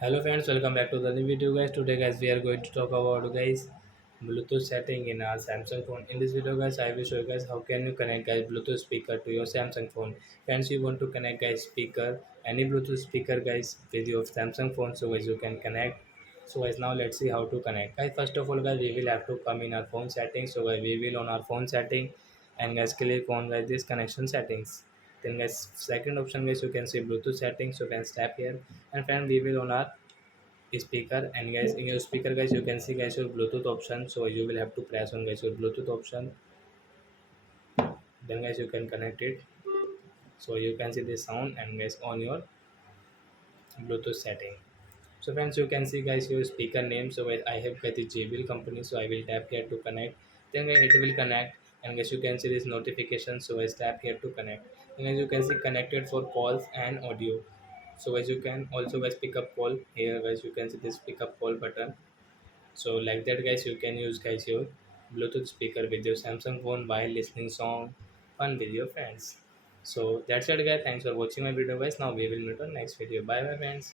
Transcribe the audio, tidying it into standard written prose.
Hello friends, welcome back to the new video guys. Today guys we are going to talk about guys Bluetooth setting in our Samsung phone. In this video guys I will show you guys how can you connect guys Bluetooth speaker to your Samsung phone. Friends, you want to connect guys speaker any Bluetooth speaker guys with your Samsung phone, so guys you can connect. So guys now let's see how to connect. Guys, first of all guys we will have to come in our phone settings. So guys we will on our phone setting and guys click on guys this connection settings. Then guys second option guys you can see Bluetooth settings, so you can tap here. And friend, we will on our speaker, and guys in your speaker guys you can see guys your Bluetooth option, so you will have to press on guys your Bluetooth option. Then guys you can connect it, so you can see the sound and guys on your Bluetooth setting. So friends, you can see guys your speaker name. So guys, I have got the JBL company, so I will tap here to connect. Then guys it will connect, and guys you can see this notification, so guys tap here to connect. And guys you can see connected for calls and audio. So guys you can also guys pick up call here. Guys you can see this pick up call button. So like that guys you can use guys your Bluetooth speaker with your Samsung phone while listening song fun with your friends. So that's it guys, thanks for watching my video guys. Now we will meet on next video. Bye bye friends.